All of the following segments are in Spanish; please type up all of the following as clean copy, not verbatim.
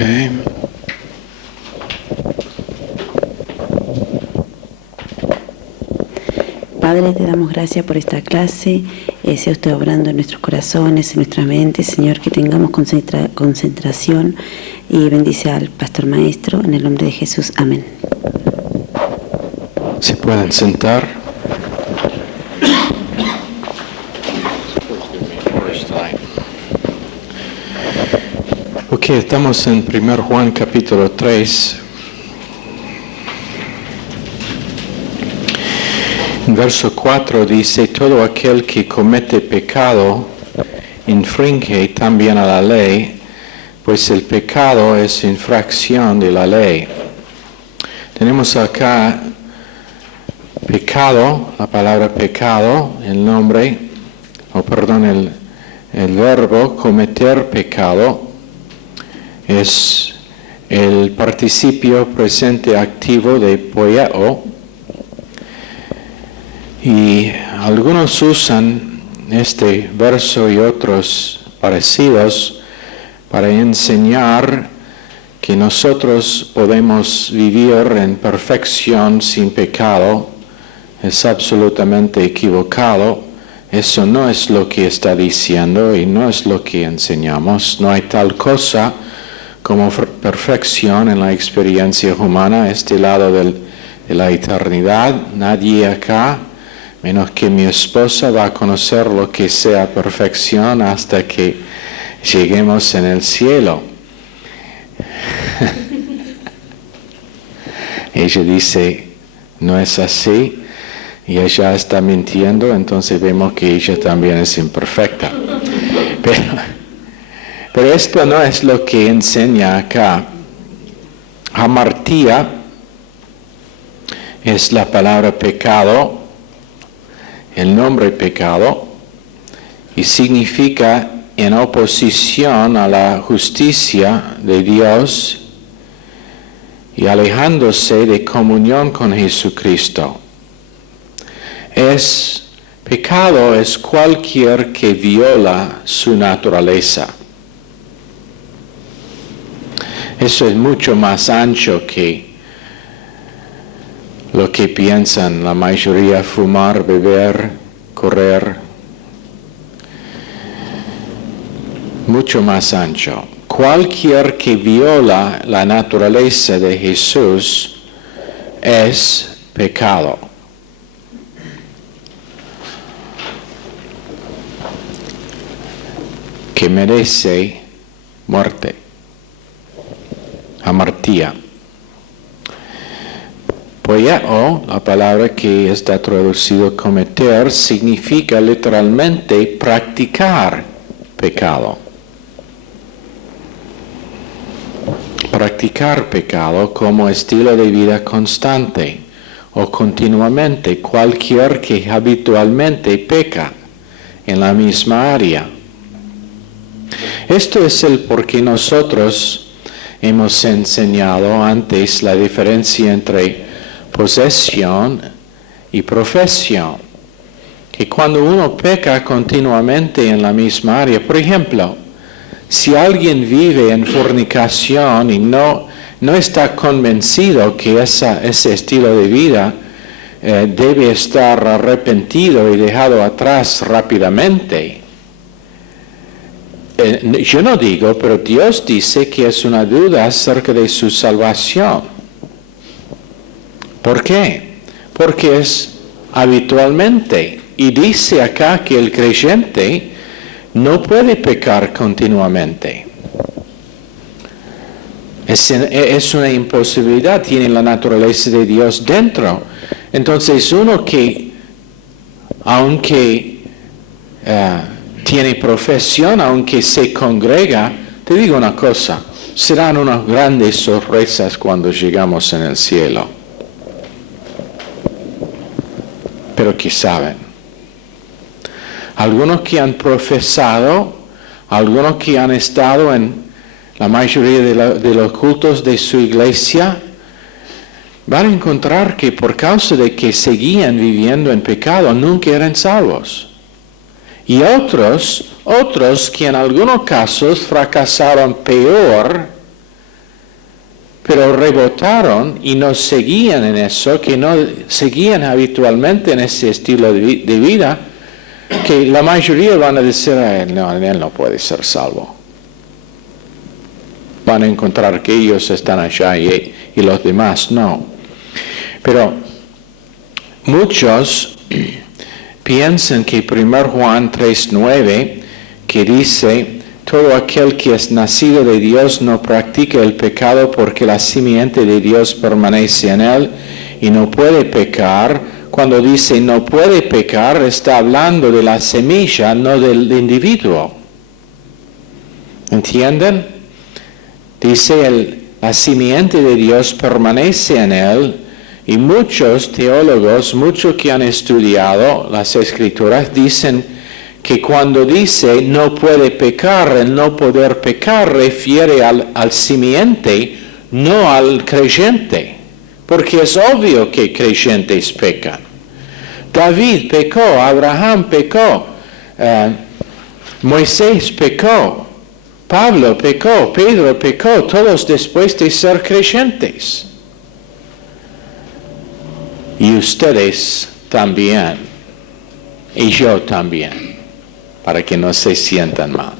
Okay. Padre, te damos gracias por esta clase. Sea usted obrando en nuestros corazones, en nuestras mentes, Señor, que tengamos concentración, y bendice al pastor maestro en el nombre de Jesús. Amén. Se pueden sentar. Ok, estamos en 1 Juan capítulo 3. En verso 4 dice: todo aquel que comete pecado infringe también a la ley, pues el pecado es infracción de la ley. Tenemos acá pecado, la palabra pecado, el nombre, el verbo cometer pecado es el participio presente activo de poieo. Y algunos usan este verso y otros parecidos para enseñar que nosotros podemos vivir en perfección sin pecado. Es absolutamente equivocado. Eso no es lo que está diciendo y no es lo que enseñamos. No hay tal cosa como perfección en la experiencia humana, este lado de la eternidad. Nadie acá, menos que mi esposa, va a conocer lo que sea perfección hasta que lleguemos en el cielo. Ella dice, no es así, y ella está mintiendo, entonces vemos que ella también es imperfecta. Pero esto no es lo que enseña acá. Hamartía es la palabra pecado, el nombre pecado, y significa en oposición a la justicia de Dios y alejándose de comunión con Jesucristo. Pecado es cualquier que viola su naturaleza. Eso es mucho más ancho que lo que piensan la mayoría: fumar, beber, correr. Mucho más ancho. Cualquier que viola la naturaleza de Jesús es pecado. Que merece muerte. Hamartía. Poieo, la palabra que está traducido cometer, significa literalmente practicar pecado. Practicar pecado como estilo de vida constante o continuamente, cualquier que habitualmente peca en la misma área. Esto es el por qué nosotros hemos enseñado antes la diferencia entre posesión y profesión. Que cuando uno peca continuamente en la misma área, por ejemplo, si alguien vive en fornicación y no está convencido que ese estilo de vida debe estar arrepentido y dejado atrás rápidamente, yo no digo, pero Dios dice que es una duda acerca de su salvación. ¿Por qué? Porque es habitualmente. Y dice acá que el creyente no puede pecar continuamente. Es una imposibilidad, tiene la naturaleza de Dios dentro. Entonces uno que, aunque tiene profesión, aunque se congrega, te digo una cosa, serán unas grandes sorpresas cuando llegamos en el cielo. Pero ¿qué saben? Algunos que han profesado, algunos que han estado en la mayoría de los cultos de su iglesia, van a encontrar que por causa de que seguían viviendo en pecado, nunca eran salvos. Y otros que en algunos casos fracasaron peor, pero rebotaron y no seguían en eso, que no seguían habitualmente en ese estilo de vida, que la mayoría van a decir, él no puede ser salvo. Van a encontrar que ellos están allá y los demás no. Pero muchos piensan que 1 Juan 3:9, que dice, todo aquel que es nacido de Dios no practica el pecado porque la simiente de Dios permanece en él y no puede pecar. Cuando dice no puede pecar, está hablando de la semilla, no del individuo. ¿Entienden? Dice la simiente de Dios permanece en él, y muchos teólogos, muchos que han estudiado las Escrituras, dicen que cuando dice no puede pecar, el no poder pecar refiere al simiente, no al creyente, porque es obvio que creyentes pecan. David pecó, Abraham pecó, Moisés pecó, Pablo pecó, Pedro pecó, todos después de ser creyentes. Y ustedes también, y yo también, para que no se sientan mal.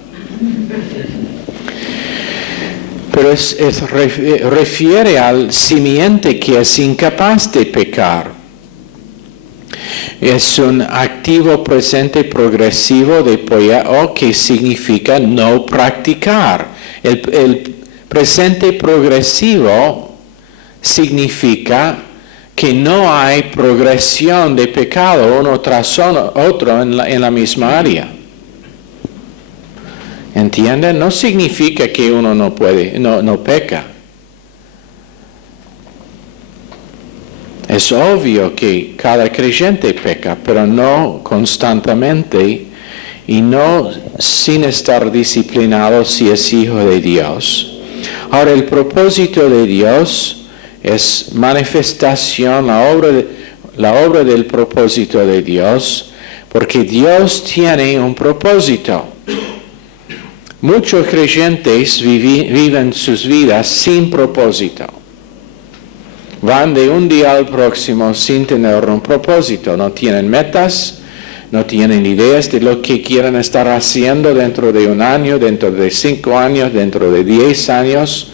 Pero refiere al simiente que es incapaz de pecar. Es un activo presente progresivo de poieo que significa no practicar. El presente progresivo significa que no hay progresión de pecado uno tras otro en la misma área. ¿Entienden? No significa que uno no peca. Es obvio que cada creyente peca, pero no constantemente y no sin estar disciplinado si es hijo de Dios. Ahora, el propósito de Dios es manifestación, la obra del propósito de Dios, porque Dios tiene un propósito. Muchos creyentes viven sus vidas sin propósito. Van de un día al próximo sin tener un propósito. No tienen metas, no tienen ideas de lo que quieren estar haciendo dentro de un año, dentro de 5 años, dentro de 10 años.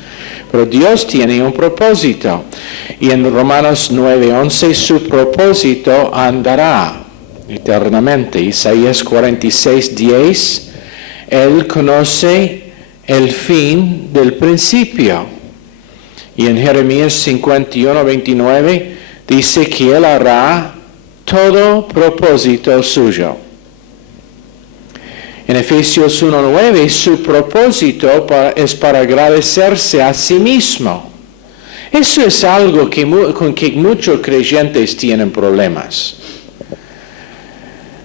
Pero Dios tiene un propósito. Y en Romanos 9:11 su propósito andará eternamente. Isaías 46:10, Él conoce el fin del principio. Y en Jeremías 51:29 dice que Él hará todo propósito suyo. En Efesios 1:9 su propósito es para agradecerse a sí mismo. Eso es algo con que muchos creyentes tienen problemas.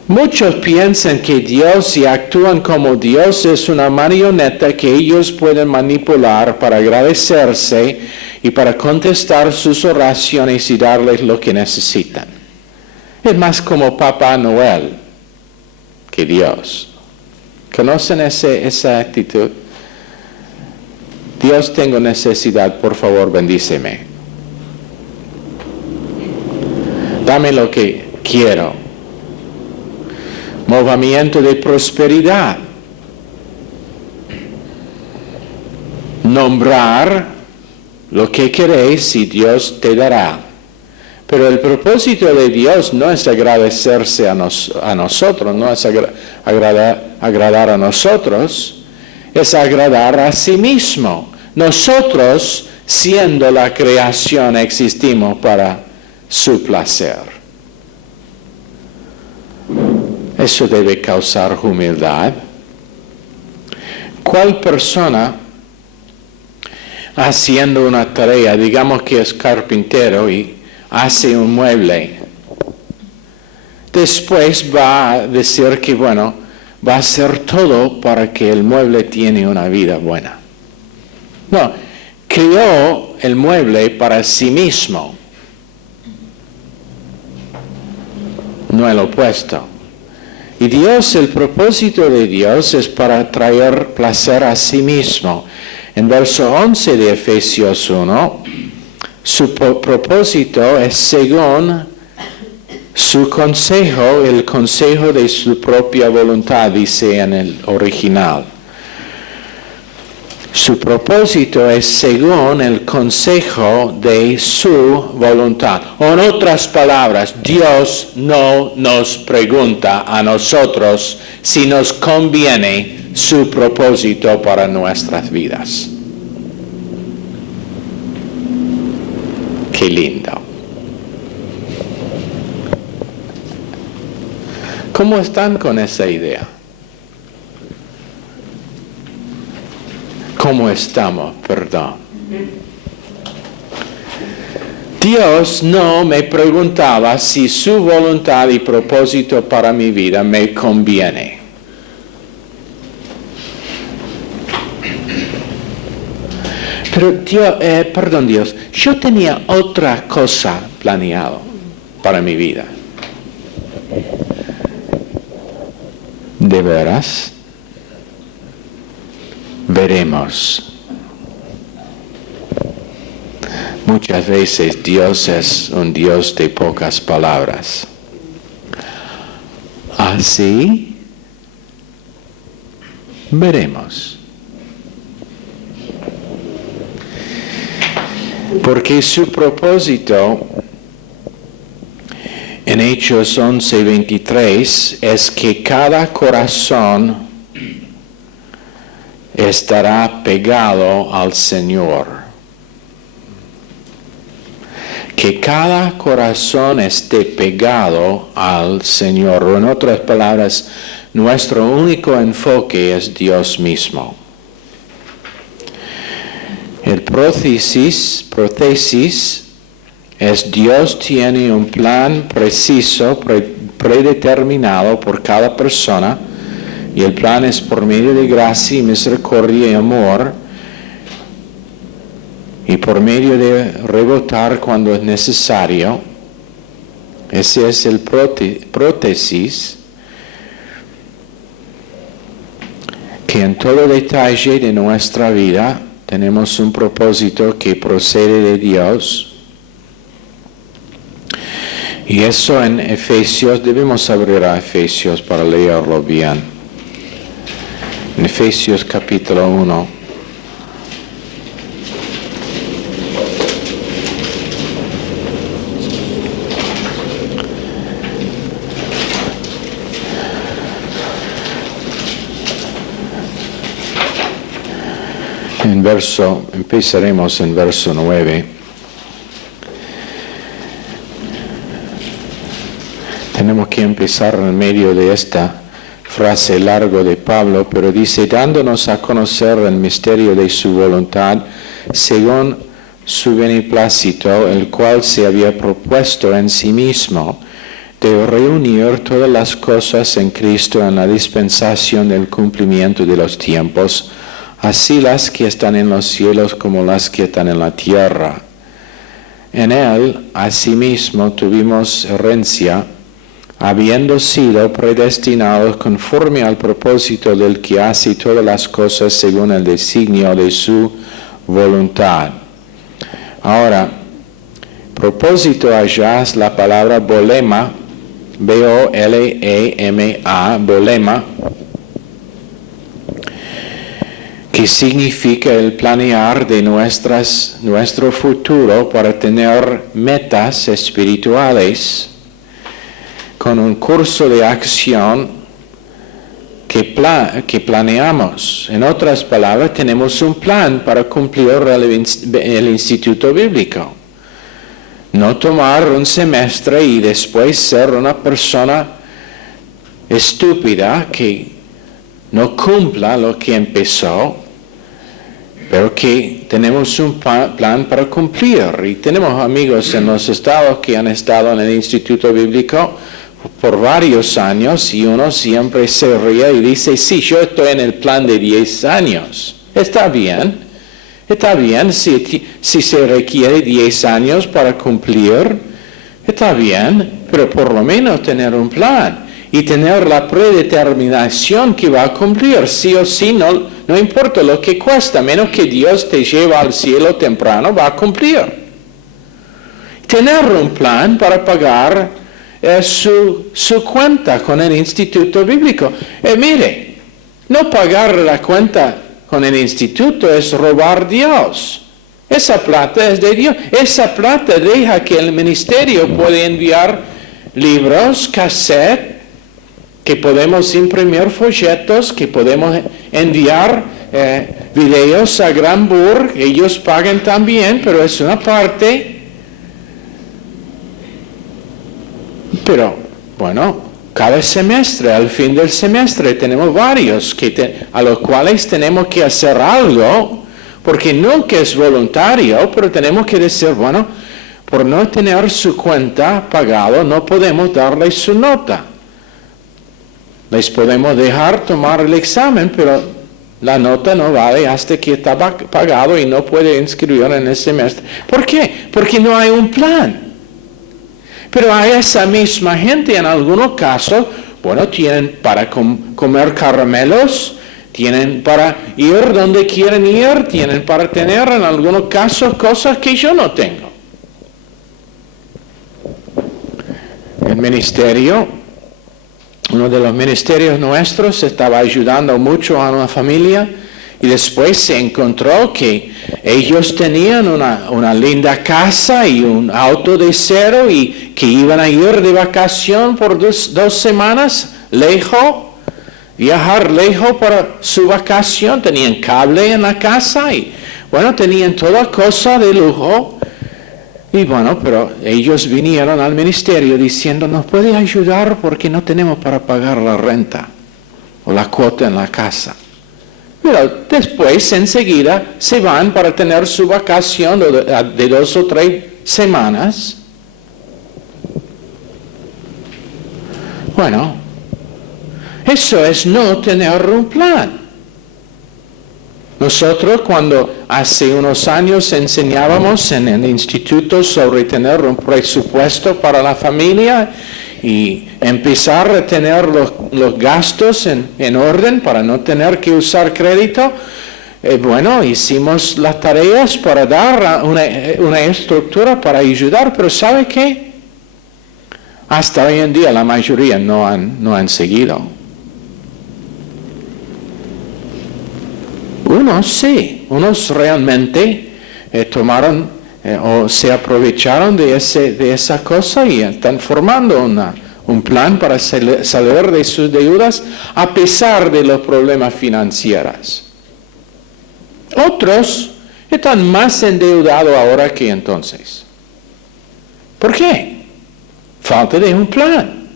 Muchos piensan que Dios y actúan como Dios es una marioneta que ellos pueden manipular para agradecerse y para contestar sus oraciones y darles lo que necesitan. Es más como Papá Noel que Dios. ¿Conocen esa actitud? Dios, tengo necesidad, por favor, bendíceme. Dame lo que quiero. Movimiento de prosperidad. Nombrar lo que queréis y Dios te dará. Pero el propósito de Dios no es agradecerse a nosotros, no es agradar a nosotros, es agradar a sí mismo. Nosotros, siendo la creación, existimos para su placer. Eso debe causar humildad. ¿Cuál persona haciendo una tarea, digamos que es carpintero y hace un mueble, después va a decir que, va a hacer todo para que el mueble tiene una vida buena? No, creó el mueble para sí mismo, no el opuesto. Y Dios, el propósito de Dios es para traer placer a sí mismo. En verso 11 de Efesios 1, Su propósito es según su consejo, el consejo de su propia voluntad, dice en el original. Su propósito es según el consejo de su voluntad. O en otras palabras, Dios no nos pregunta a nosotros si nos conviene su propósito para nuestras vidas. Qué lindo. ¿Cómo están con esa idea? ¿Cómo estamos? Perdón. Dios no me preguntaba si su voluntad y propósito para mi vida me conviene. Pero Dios, yo tenía otra cosa planeado para mi vida. ¿De veras? Veremos. Muchas veces Dios es un Dios de pocas palabras. Así veremos. Porque su propósito en Hechos 11:23 es que cada corazón estará pegado al Señor. Que cada corazón esté pegado al Señor. O en otras palabras, nuestro único enfoque es Dios mismo. El prótesis es Dios tiene un plan preciso, predeterminado por cada persona, y el plan es por medio de gracia y misericordia y amor, y por medio de rebotar cuando es necesario. Ese es el prótesis, que en todo detalle de nuestra vida tenemos un propósito que procede de Dios. Y eso en Efesios, debemos abrir a Efesios para leerlo bien. En Efesios capítulo 1. Empezaremos en verso 9. Tenemos que empezar en medio de esta frase larga de Pablo, pero dice, dándonos a conocer el misterio de su voluntad, según su beneplácito, el cual se había propuesto en sí mismo, de reunir todas las cosas en Cristo en la dispensación del cumplimiento de los tiempos, así las que están en los cielos como las que están en la tierra. En él, asimismo, tuvimos herencia, habiendo sido predestinados conforme al propósito del que hace todas las cosas según el designio de su voluntad. Ahora, propósito allá es la palabra bolema, B-O-L-E-M-A, bolema, que significa el planear de nuestro futuro para tener metas espirituales con un curso de acción que planeamos. En otras palabras, tenemos un plan para cumplir el instituto bíblico. No tomar un semestre y después ser una persona estúpida que no cumpla lo que empezó, pero que tenemos un plan para cumplir. Y tenemos amigos en los estados que han estado en el Instituto Bíblico por varios años y uno siempre se ríe y dice, sí, yo estoy en el plan de 10 años. Está bien si se requiere 10 años para cumplir, está bien, pero por lo menos tener un plan y tener la predeterminación que va a cumplir, sí o sí, no importa lo que cuesta, menos que Dios te lleve al cielo temprano, va a cumplir. tener un plan para pagar su cuenta con el instituto bíblico. Mire, no pagar la cuenta con el instituto es robar a Dios. Esa plata es de Dios. Esa plata deja que el ministerio pueda enviar libros, cassette, que podemos imprimir folletos, que podemos enviar videos a Granburg. Ellos pagan también, pero es una parte. Pero, bueno, cada semestre, al fin del semestre, tenemos varios a los cuales tenemos que hacer algo, porque nunca es voluntario, pero tenemos que decir, bueno, por no tener su cuenta pagado, no podemos darles su nota. Les podemos dejar tomar el examen, pero la nota no vale hasta que está pagado y no puede inscribir en el semestre. ¿Por qué? Porque no hay un plan. Pero a esa misma gente en algunos casos, bueno, tienen para comer caramelos, tienen para ir donde quieren ir, tienen para tener en algunos casos cosas que yo no tengo. El ministerio, uno de los ministerios nuestros, estaba ayudando mucho a una familia y después se encontró que ellos tenían una linda casa y un auto de cero y que iban a ir de vacación por dos semanas lejos, viajar lejos para su vacación. Tenían cable en la casa y bueno, tenían toda cosa de lujo. Y bueno, pero ellos vinieron al ministerio diciendo, ¿nos puede ayudar porque no tenemos para pagar la renta o la cuota en la casa? Pero después, enseguida, se van para tener su vacación de 2 o 3 semanas. Bueno, eso es no tener un plan. Nosotros cuando hace unos años enseñábamos en el instituto sobre tener un presupuesto para la familia y empezar a tener los gastos en orden para no tener que usar crédito, bueno, hicimos las tareas para dar una estructura para ayudar, pero ¿sabe qué? Hasta hoy en día la mayoría no han seguido. Unos realmente tomaron o se aprovecharon de esa cosa y están formando un plan para salir de sus deudas a pesar de los problemas financieros. Otros están más endeudados ahora que entonces. ¿Por qué? Falta de un plan.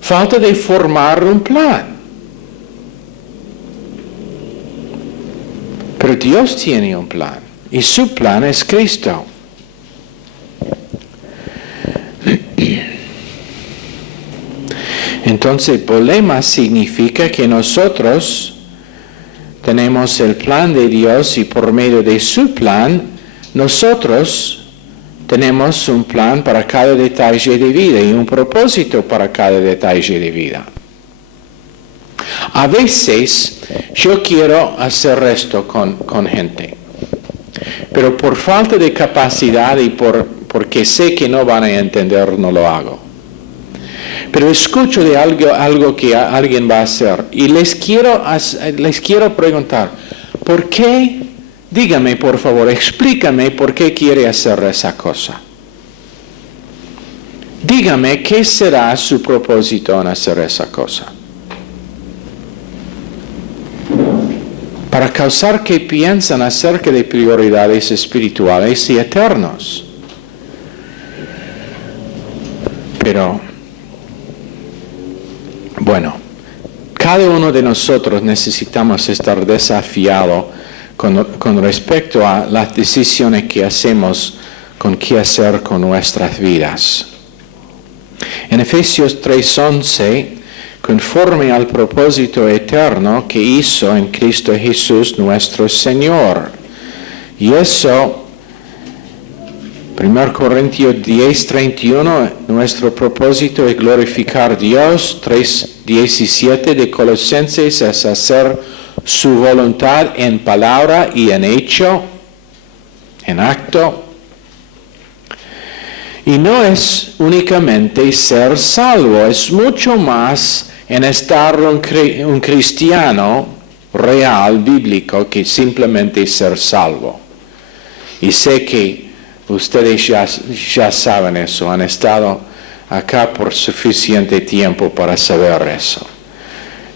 Falta de formar un plan. Pero Dios tiene un plan, y su plan es Cristo. Entonces, polema significa que nosotros tenemos el plan de Dios y por medio de su plan, nosotros tenemos un plan para cada detalle de vida y un propósito para cada detalle de vida. A veces yo quiero hacer esto con gente, pero por falta de capacidad y porque sé que no van a entender, no lo hago. Pero escucho de algo que alguien va a hacer y les quiero preguntar, ¿por qué? Dígame por favor, explícame por qué quiere hacer esa cosa. Dígame qué será su propósito en hacer esa cosa. Para causar que piensan acerca de prioridades espirituales y eternos. Pero, bueno, cada uno de nosotros necesitamos estar desafiado con respecto a las decisiones que hacemos con qué hacer con nuestras vidas. En Efesios 3:11, conforme al propósito eterno que hizo en Cristo Jesús nuestro Señor. Y eso, 1 Corintios 10:31, nuestro propósito es glorificar a Dios. 3:17 de Colosenses es hacer su voluntad en palabra y en hecho, en acto. Y no es únicamente ser salvo, es mucho más en estar un cristiano real, bíblico, que simplemente ser salvo. Y sé que ustedes ya saben eso, han estado acá por suficiente tiempo para saber eso.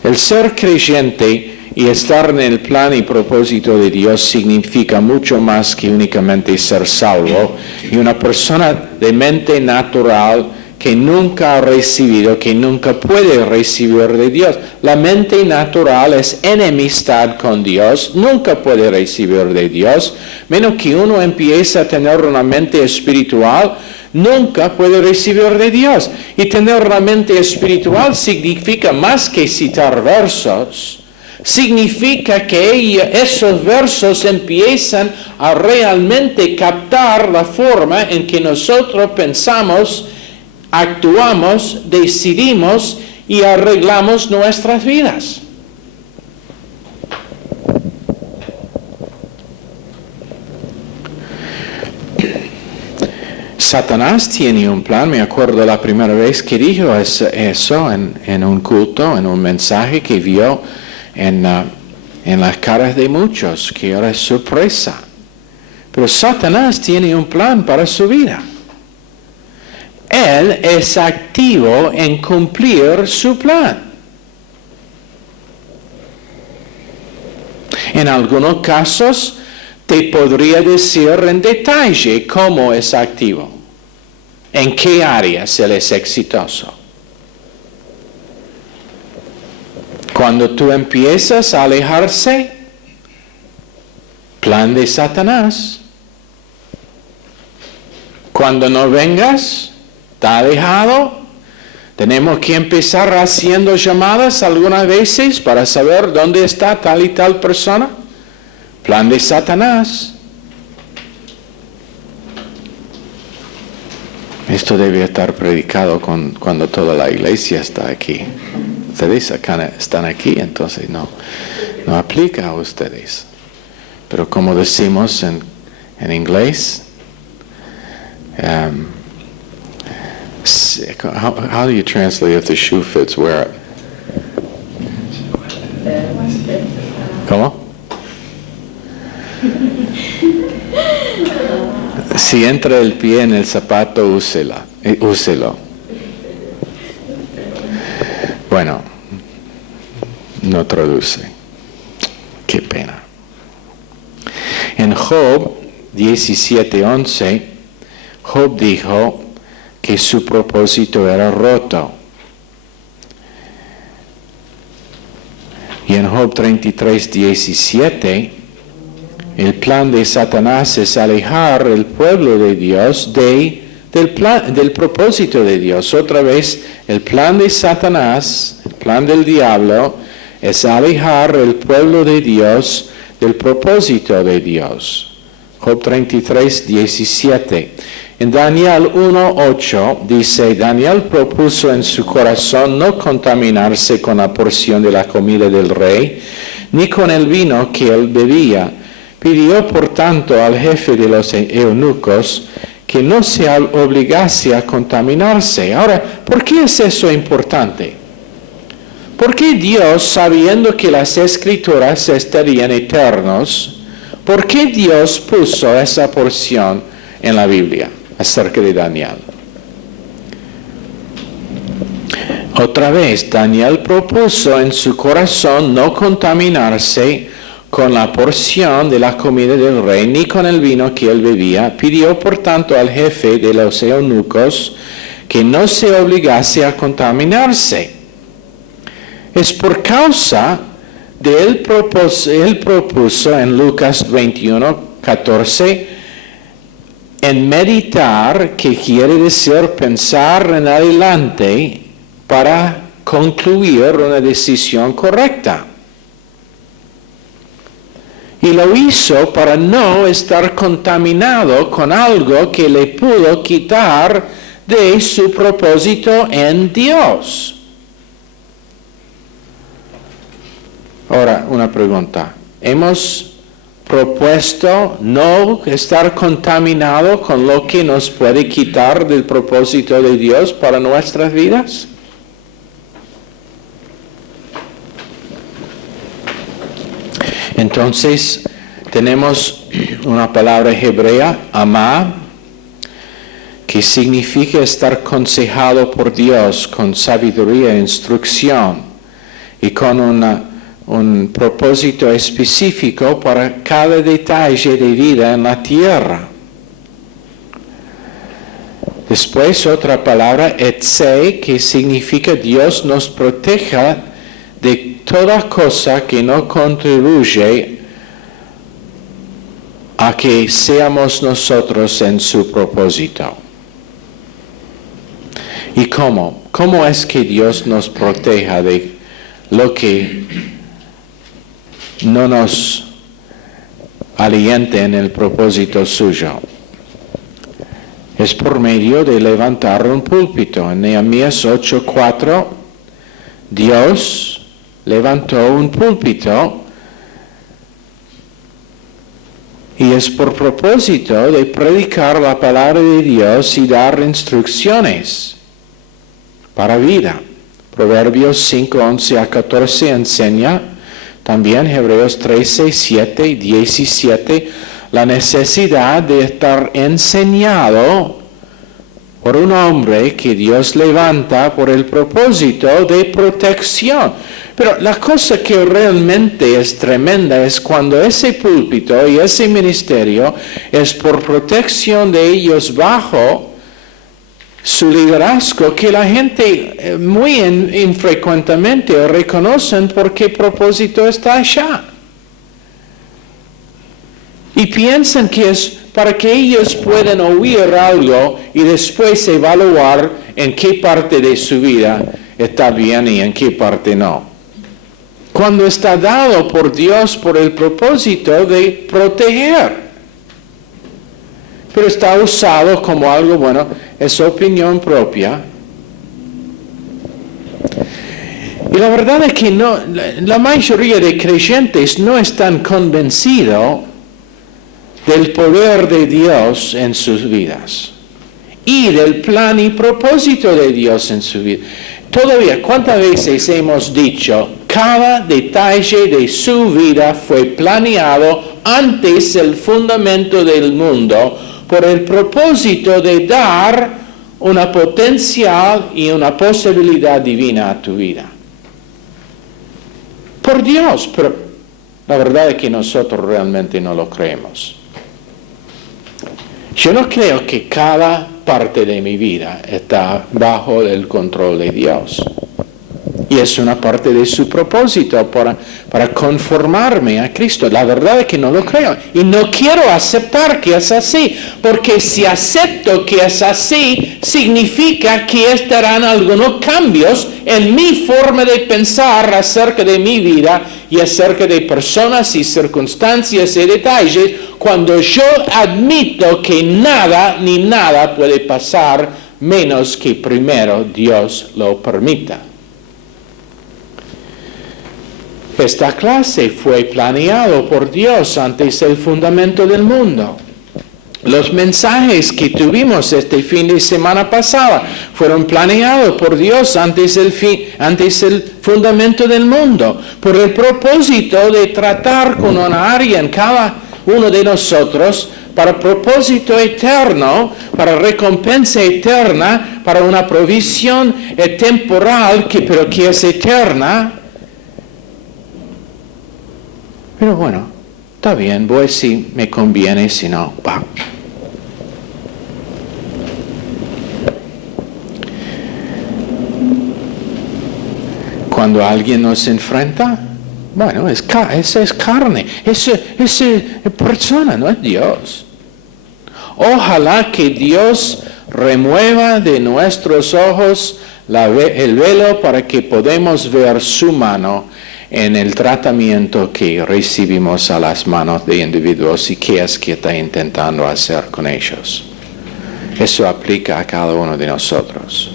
El ser creyente y estar en el plan y propósito de Dios significa mucho más que únicamente ser salvo. Y una persona de mente natural que nunca ha recibido, que nunca puede recibir de Dios. La mente natural es enemistad con Dios, nunca puede recibir de Dios, menos que uno empiece a tener una mente espiritual, nunca puede recibir de Dios. Y tener una mente espiritual significa más que citar versos, significa que esos versos empiezan a realmente captar la forma en que nosotros pensamos, actuamos, decidimos y arreglamos nuestras vidas. Satanás tiene un plan. Me acuerdo la primera vez que dijo eso en un culto, en un mensaje que vio en las caras de muchos, que era sorpresa. Pero Satanás tiene un plan para su vida. Él es activo en cumplir su plan. En algunos casos te podría decir en detalle cómo es activo, en qué áreas él es exitoso. Cuando tú empiezas a alejarse, plan de Satanás. Cuando no vengas, está alejado, tenemos que empezar haciendo llamadas algunas veces para saber dónde está tal y tal persona. Plan de Satanás. Esto debe estar predicado cuando toda la iglesia está aquí. Ustedes acá están aquí, entonces no aplica a ustedes. Pero como decimos en inglés, how do you translate if the shoe fits, wear it? ¿Cómo? Si entra el pie en el zapato, úselo. Bueno, no traduce. Qué pena. En Job 17:11, Job dijo que su propósito era roto. Y en Job 33:17, el plan de Satanás es alejar el pueblo de Dios del propósito de Dios. Otra vez, el plan de Satanás, el plan del diablo, es alejar el pueblo de Dios del propósito de Dios. Job 33:17. En Daniel 1:8 dice, Daniel propuso en su corazón no contaminarse con la porción de la comida del rey, ni con el vino que él bebía. Pidió por tanto al jefe de los eunucos que no se obligase a contaminarse. Ahora, ¿por qué es eso importante? ¿Por qué Dios, sabiendo que las escrituras estarían eternos, por qué Dios puso esa porción en la Biblia acerca de Daniel? Otra vez, Daniel propuso en su corazón no contaminarse con la porción de la comida del rey, ni con el vino que él bebía. Pidió por tanto al jefe de los eunucos que no se obligase a contaminarse. Es por causa de él propuso en Lucas 21:14 en meditar, que quiere decir pensar en adelante para concluir una decisión correcta. Y lo hizo para no estar contaminado con algo que le pudo quitar de su propósito en Dios. Ahora, una pregunta. ¿Hemos propuesto no estar contaminado con lo que nos puede quitar del propósito de Dios para nuestras vidas? Entonces, tenemos una palabra hebrea, amá, que significa estar aconsejado por Dios con sabiduría e instrucción y con un propósito específico para cada detalle de vida en la tierra. Después otra palabra, etsei, que significa Dios nos proteja de toda cosa que no contribuye a que seamos nosotros en su propósito. ¿Y cómo? ¿Cómo es que Dios nos proteja de lo que no nos aliente en el propósito suyo? Es por medio de levantar un púlpito. En Nehemías 8:4, Dios levantó un púlpito y es por propósito de predicar la palabra de Dios y dar instrucciones para vida. Proverbios 5:11-14 enseña, también Hebreos 13:7-17, la necesidad de estar enseñado por un hombre que Dios levanta por el propósito de protección. Pero la cosa que realmente es tremenda es cuando ese púlpito y ese ministerio es por protección de ellos bajo su liderazgo, que la gente muy infrecuentemente reconocen por qué propósito está allá. Y piensan que es para que ellos puedan oír algo y después evaluar en qué parte de su vida está bien y en qué parte no. Cuando está dado por Dios por el propósito de proteger. Pero está usado como algo bueno, es opinión propia. Y la verdad es que no, la mayoría de creyentes no están convencidos del poder de Dios en sus vidas y del plan y propósito de Dios en su vida. Todavía, ¿cuántas veces hemos dicho, cada detalle de su vida fue planeado antes del fundamento del mundo por el propósito de dar una potencial y una posibilidad divina a tu vida? Por Dios, pero la verdad es que nosotros realmente no lo creemos. Yo no creo que cada parte de mi vida está bajo el control de Dios. Y es una parte de su propósito para conformarme a Cristo. La verdad es que no lo creo. Y no quiero aceptar que es así. Porque si acepto que es así, significa que estarán algunos cambios en mi forma de pensar acerca de mi vida y acerca de personas y circunstancias y detalles, cuando yo admito que nada ni nada puede pasar menos que primero Dios lo permita. Esta clase fue planeado por Dios antes del fundamento del mundo. Los mensajes que tuvimos este fin de semana pasada fueron planeados por Dios antes del fundamento del mundo, por el propósito de tratar con una área en cada uno de nosotros, para propósito eterno, para recompensa eterna, para una provisión temporal, pero que es eterna. Pero bueno, está bien, voy si me conviene, si no, va. Cuando alguien nos enfrenta, bueno, esa es carne, esa es persona, no es Dios. Ojalá que Dios remueva de nuestros ojos el velo para que podamos ver su mano en el tratamiento que recibimos a las manos de individuos y qué es que está intentando hacer con ellos. Eso aplica a cada uno de nosotros.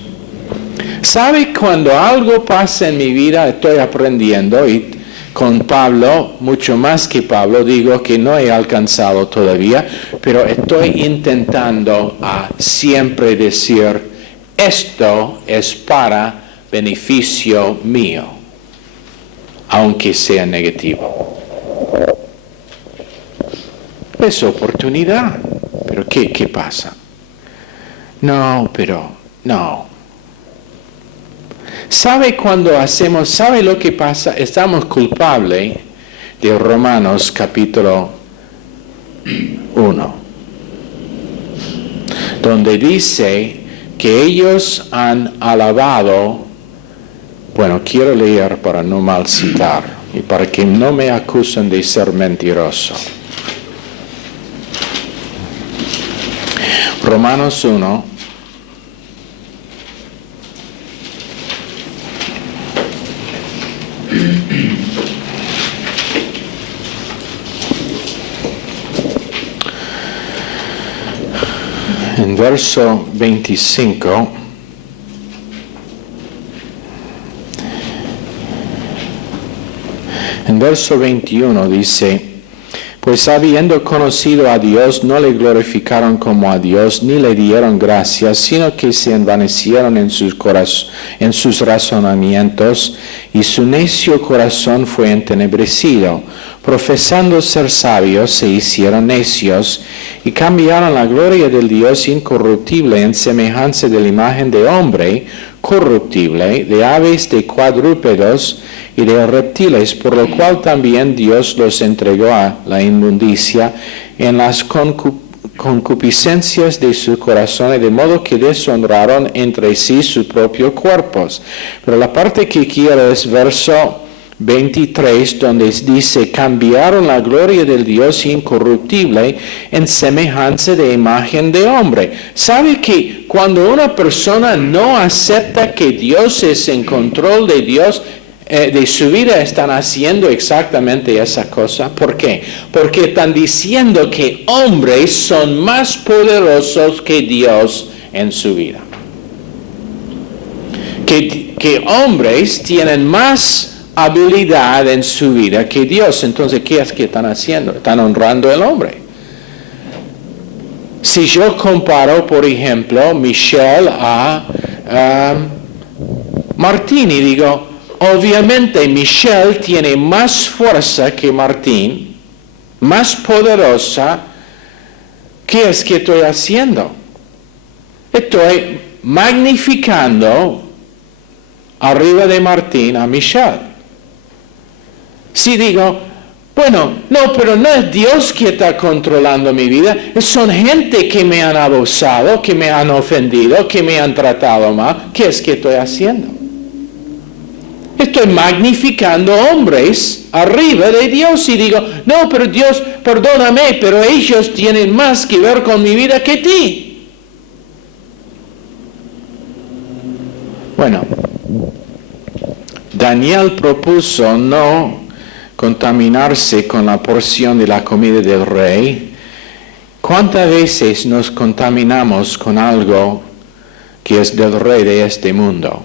¿Sabe? Cuando algo pasa en mi vida, estoy aprendiendo y con Pablo, mucho más que Pablo, digo que no he alcanzado todavía, pero estoy intentando siempre decir, esto es para beneficio mío, aunque sea negativo. Es oportunidad. ¿Pero qué pasa? No. ¿Sabe lo que pasa? Estamos culpables de Romanos capítulo 1, donde dice que ellos han alabado, bueno, quiero leer para no mal citar y para que no me acusen de ser mentiroso. Romanos 1, en verso 25, en verso 21 dice, pues habiendo conocido a Dios, no le glorificaron como a Dios, ni le dieron gracias, sino que se envanecieron en sus razonamientos, y su necio corazón fue entenebrecido. Profesando ser sabios, se hicieron necios, y cambiaron la gloria del Dios incorruptible en semejanza de la imagen de hombre corruptible, de aves, de cuadrúpedos y de reptiles, por lo cual también Dios los entregó a la inmundicia en las concupiscencias de su corazón, de modo que deshonraron entre sí sus propios cuerpos. Pero la parte que quiero es verso 23, donde dice, cambiaron la gloria del Dios incorruptible en semejanza de imagen de hombre. ¿Sabe que cuando una persona no acepta que Dios es en control de Dios, de su vida, están haciendo exactamente esa cosa? ¿Por qué? Porque están diciendo que hombres son más poderosos que Dios en su vida. Que hombres tienen más habilidad en su vida que Dios. Entonces, ¿qué es que están haciendo? Están honrando al hombre. Si yo comparo, por ejemplo, Michelle a Martín y digo, obviamente Michelle tiene más fuerza que Martín, más poderosa, ¿qué es que estoy haciendo? Estoy magnificando arriba de Martín a Michelle. Si digo, bueno, no, pero no es Dios que está controlando mi vida, son gente que me han abusado, que me han ofendido, que me han tratado mal, ¿qué es que estoy haciendo? Estoy magnificando hombres arriba de Dios y digo, no, pero Dios, perdóname, pero ellos tienen más que ver con mi vida que ti. Bueno, Daniel propuso no contaminarse con la porción de la comida del rey. ¿Cuántas veces nos contaminamos con algo que es del rey de este mundo?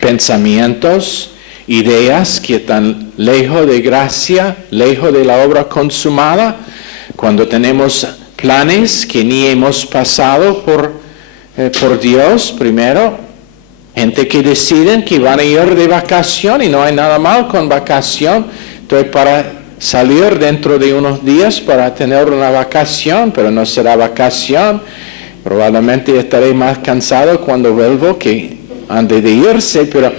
Pensamientos, ideas que están lejos de gracia, lejos de la obra consumada, cuando tenemos planes que ni hemos pasado por Dios primero. Gente que deciden que van a ir de vacación y no hay nada mal con vacación. Estoy para salir dentro de unos días para tener una vacación, pero no será vacación. Probablemente estaré más cansado cuando vuelvo que antes de irse, pero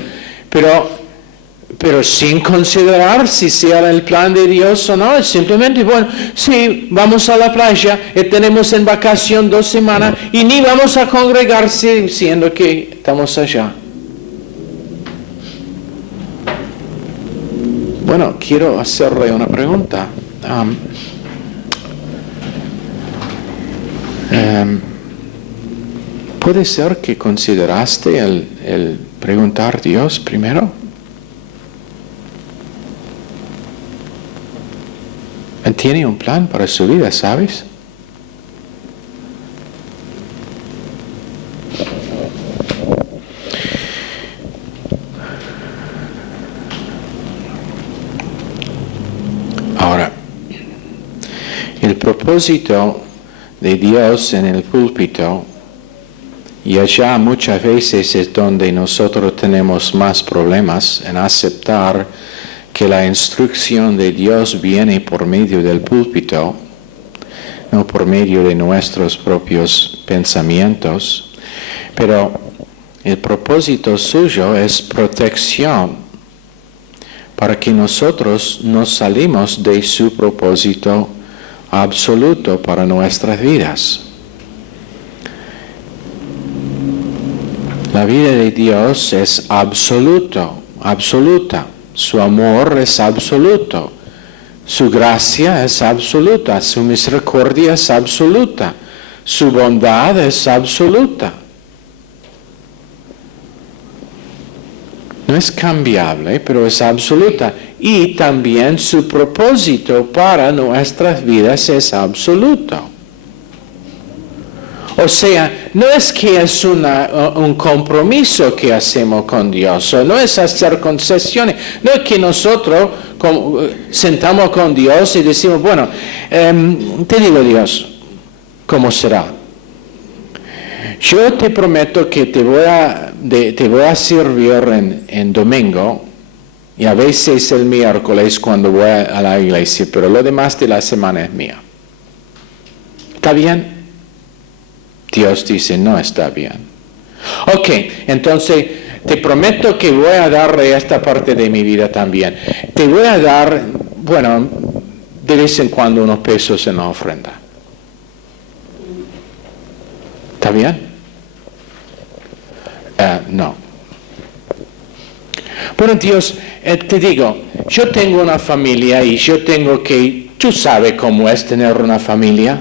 sin considerar si sea el plan de Dios o no. Es simplemente, bueno, sí, vamos a la playa, tenemos en vacación 2 semanas y ni vamos a congregarse siendo que estamos allá. Bueno, quiero hacerle una pregunta. ¿Puede ser que consideraste el preguntar a Dios primero? Él tiene un plan para su vida, ¿sabes? Ahora, el propósito de Dios en el púlpito, y allá muchas veces es donde nosotros tenemos más problemas en aceptar que la instrucción de Dios viene por medio del púlpito, no por medio de nuestros propios pensamientos, pero el propósito suyo es protección para que nosotros no salimos de su propósito absoluto para nuestras vidas. La vida de Dios es absoluta. Su amor es absoluto. Su gracia es absoluta. Su misericordia es absoluta. Su bondad es absoluta. No es cambiable, pero es absoluta. Y también su propósito para nuestras vidas es absoluto. O sea, no es que es un compromiso que hacemos con Dios, o no es hacer concesiones, no es que nosotros sentamos con Dios y decimos, bueno, te digo Dios, ¿cómo será? Yo te prometo que te voy a servir en domingo, y a veces el miércoles cuando voy a la iglesia, pero lo demás de la semana es mía. ¿Está bien? Dios dice, no está bien. Ok, entonces te prometo que voy a darle esta parte de mi vida también. Te voy a dar, bueno, de vez en cuando unos pesos en la ofrenda. ¿Está bien? No. Bueno, Dios, te digo, yo tengo una familia y yo tengo que, ¿tú sabes cómo es tener una familia?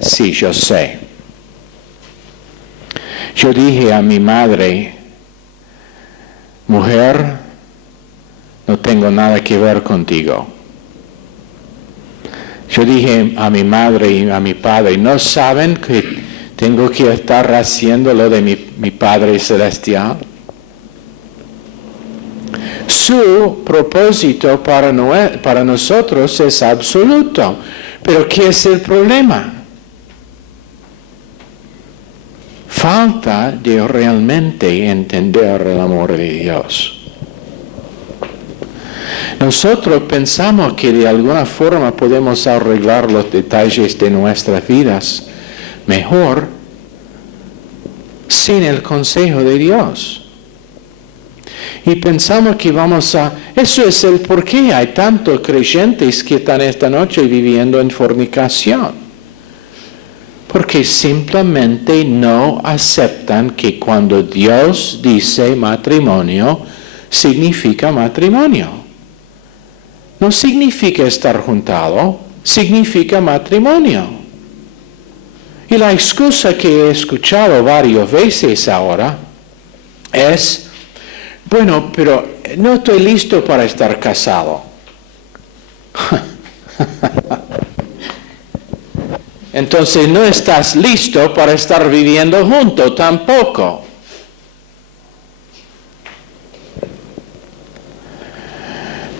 Sí, yo sé. Yo dije a mi madre, mujer, no tengo nada que ver contigo. Yo dije a mi madre y a mi padre, ¿no saben que tengo que estar haciendo lo de mi Padre Celestial? Su propósito para nosotros es absoluto. Pero ¿qué es el problema? Falta de realmente entender el amor de Dios. Nosotros pensamos que de alguna forma podemos arreglar los detalles de nuestras vidas mejor sin el consejo de Dios. Y pensamos que eso es el por qué hay tantos creyentes que están esta noche viviendo en fornicación. Porque simplemente no aceptan que cuando Dios dice matrimonio, significa matrimonio. No significa estar juntado, significa matrimonio. Y la excusa que he escuchado varias veces ahora es, bueno, pero no estoy listo para estar casado. Entonces no estás listo para estar viviendo junto tampoco.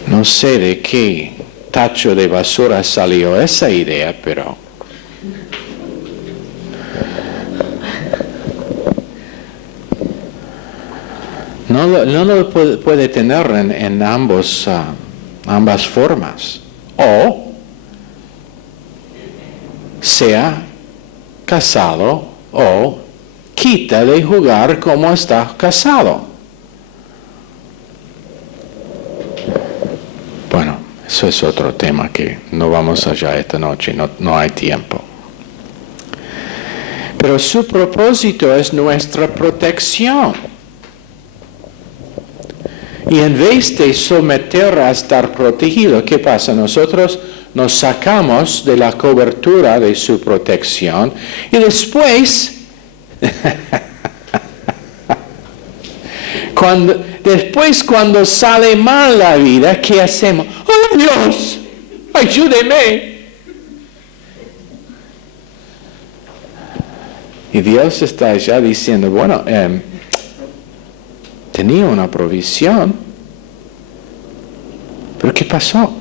No sé de qué tacho de basura salió esa idea, pero no lo puede tener en ambas formas. O sea casado o quita de jugar como está casado. Bueno, eso es otro tema que no vamos allá esta noche, no hay tiempo. Pero su propósito es nuestra protección. Y en vez de someter a estar protegido, ¿qué pasa? Nosotros nos sacamos de la cobertura de su protección y después, cuando sale mal la vida, ¿qué hacemos? ¡Oh, Dios! ¡Ayúdeme! Y Dios está allá diciendo, bueno, tenía una provisión, pero ¿qué pasó?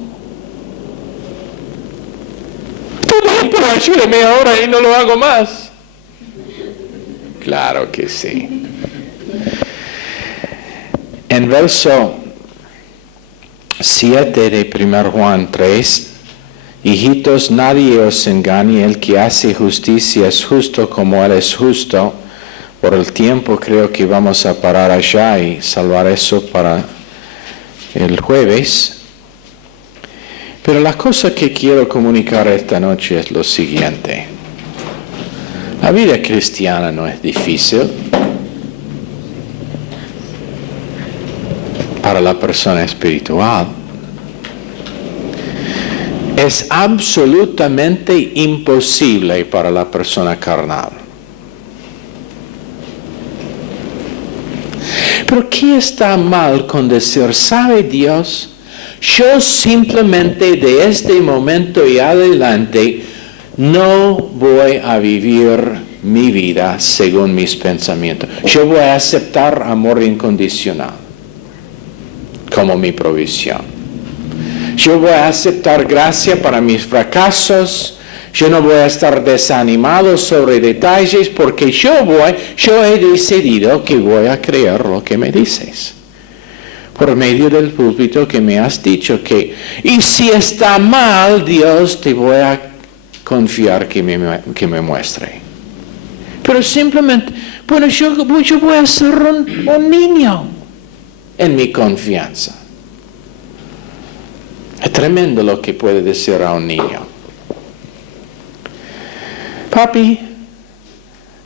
bien, pero ayúdeme ahora y no lo hago más. Claro que sí. En verso 7 de 1 Juan 3, hijitos, nadie os engañe, el que hace justicia es justo como Él es justo. Por el tiempo creo que vamos a parar allá y salvar eso para el jueves. Pero la cosa que quiero comunicar esta noche es lo siguiente. La vida cristiana no es difícil para la persona espiritual. Es absolutamente imposible para la persona carnal. Pero ¿qué está mal con decir, sabe Dios, yo simplemente de este momento y adelante no voy a vivir mi vida según mis pensamientos. Yo voy a aceptar amor incondicional como mi provisión. Yo voy a aceptar gracia para mis fracasos. Yo no voy a estar desanimado sobre detalles porque yo he decidido que voy a creer lo que me dices. Por medio del púlpito que me has dicho que, y si está mal, Dios, te voy a confiar que me muestre. Pero simplemente, bueno, yo voy a ser un niño en mi confianza. Es tremendo lo que puede decir a un niño. Papi,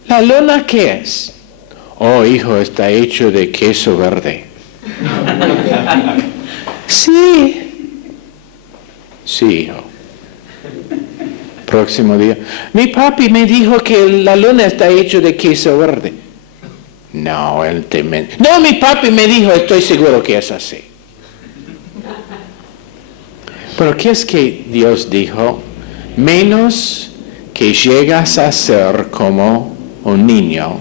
¿la luna qué es? Oh, hijo, está hecho de queso verde. Sí. Sí, hijo. Próximo día. Mi papi me dijo que la luna está hecho de queso verde. No, él te mente. No, mi papi me dijo, estoy seguro que es así. Pero ¿qué es que Dios dijo? Menos que llegas a ser como un niño,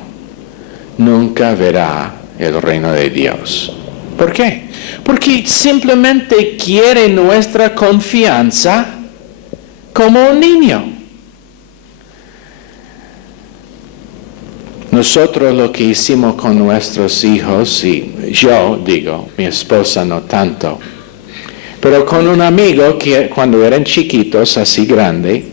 nunca verá el reino de Dios. ¿Por qué? Porque simplemente quiere nuestra confianza como un niño. Nosotros lo que hicimos con nuestros hijos, y yo digo, mi esposa no tanto, pero con un amigo que cuando eran chiquitos, así grande,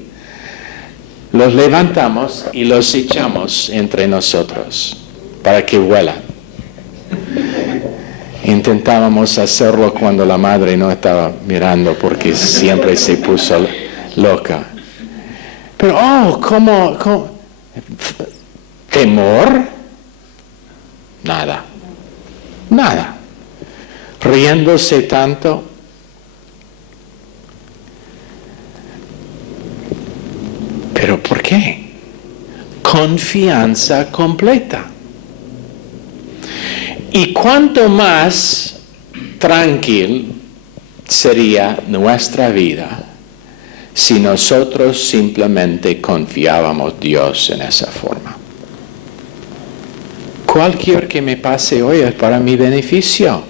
los levantamos y los echamos entre nosotros para que vuelan. Intentábamos hacerlo cuando la madre no estaba mirando porque siempre se puso loca. Pero, ¿cómo? ¿Temor? Nada. Riéndose tanto. ¿Pero por qué? Confianza completa. Y cuanto más tranquil sería nuestra vida si nosotros simplemente confiábamos en Dios en esa forma. Cualquier que me pase hoy es para mi beneficio.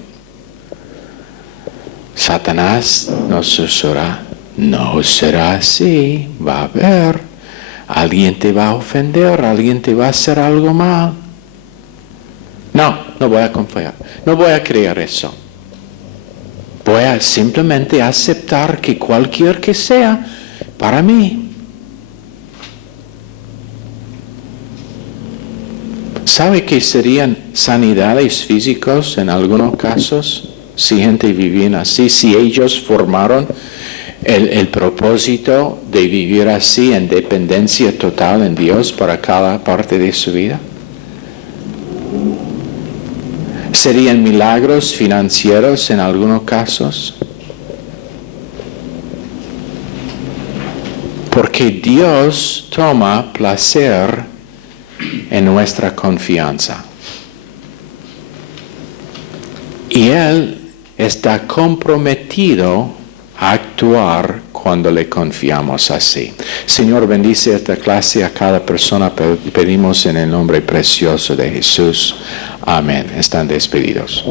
Satanás nos susurra, no será así, va a haber. Alguien te va a ofender, alguien te va a hacer algo mal. No voy a confiar, no voy a creer eso. Voy a simplemente aceptar que cualquier que sea, para mí. ¿Sabe que serían sanidades físicas en algunos casos? Si gente vivía así, si ellos formaron el propósito de vivir así en dependencia total en Dios para cada parte de su vida. ¿Serían milagros financieros en algunos casos? Porque Dios toma placer en nuestra confianza. Y Él está comprometido a actuar cuando le confiamos así. Señor, bendice esta clase a cada persona. Pedimos en el nombre precioso de Jesús. Amén. Están despedidos.